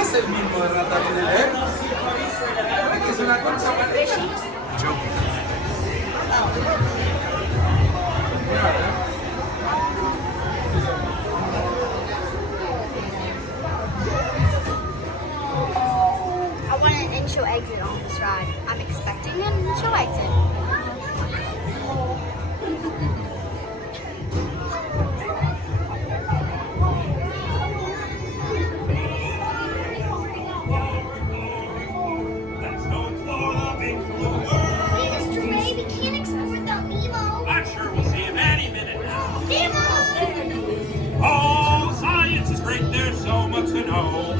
Es el mismo de Ratatouille. Es una cosa I want an in-show exit on this ride. I'm expecting an in-show exit.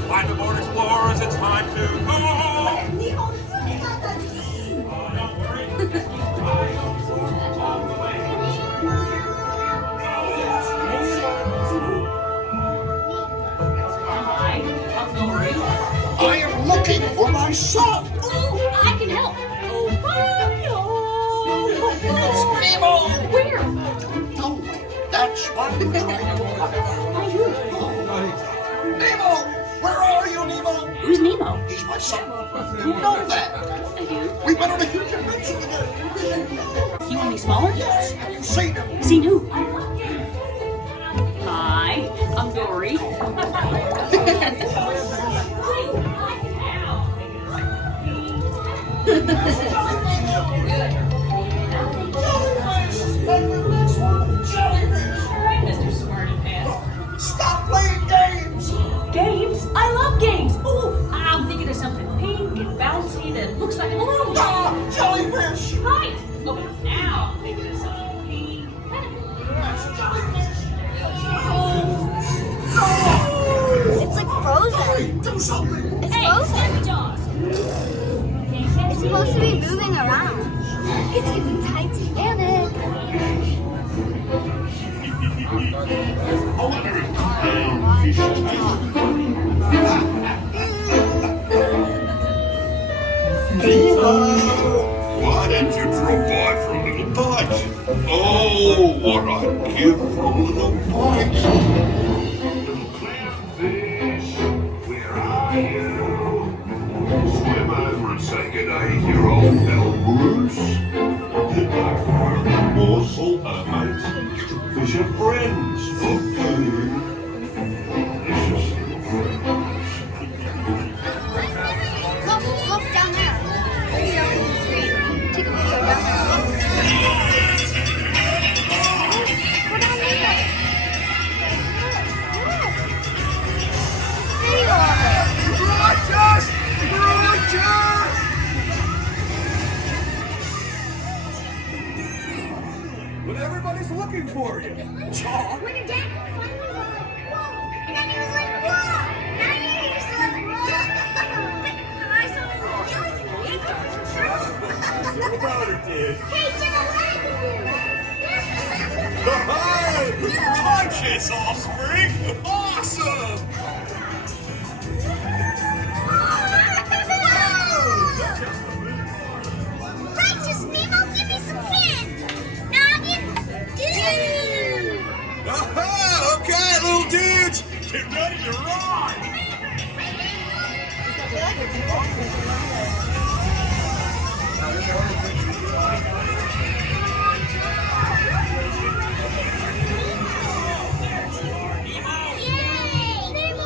Find the board explorers, it's time to go! I am looking for my son! Oh, I can help! It's Nemo! Where? No, that's what I'm trying to Nemo! Where are you, Nemo? Who's Nemo? He's my son. You know that. I do. We went on a huge adventure together. You want me smaller? Yes, have you seen him? Seen who? Hi, I'm Dory. Mr. Smart and Fast. Stop playing games! Games? I love games! Ooh, I'm thinking of something pink and bouncy that looks like a balloon. Ah, jellyfish! Right! Okay, now I'm thinking of something pink. It's like frozen. Do something! It's Hey, frozen. Sammy Jaws! It's supposed to be moving around. It's getting tight. Damn it. Why don't you drop by for a little bite? Oh, what I'd give for a little bite! Little clownfish, where are you? Swim over and say good day to your old pal Bruce. Morsel, mate. Fish are friends, okay? Delicious little friends. Look down there. Video on the screen. Take a video down there. Go down there. Video of it. Rogers! Rogers! But everybody's looking for you. Talk. When your dad finally was like, whoa. And then he was like, whoa. Now you're just like, whoa. I saw him What about it, dude? Hey, Jenna, what happened to you? Conscious offspring! Awesome! Righteous Nemo, give me some fish! Noggin, dude! Aha! Okay, little dudes! Get ready to ride! Yay! Nemo!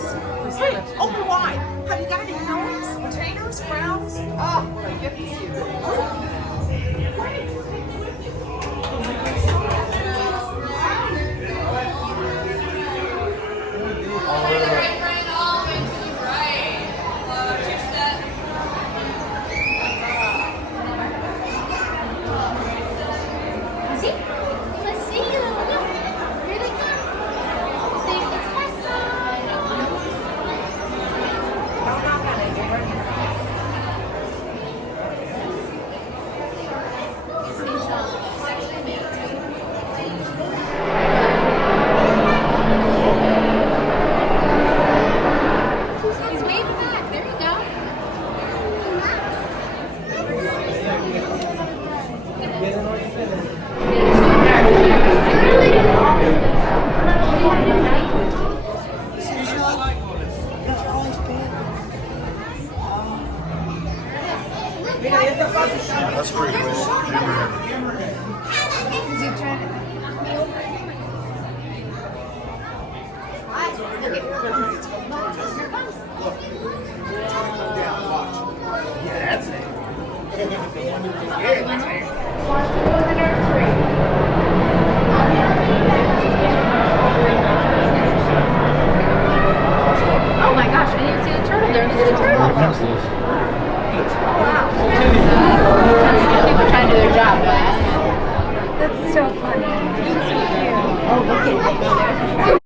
Hey, open wide. Have you got any fillings? Potatoes, browns? Ah, what a gift to see you there. See? Let's see. Look. Here they come. See, it's Fiesta. He's waving back. There you go. That's pretty cool. Oh my gosh, I didn't see the turtle there. There's a turtle. People trying to do their job, but That's so funny. Oh, look at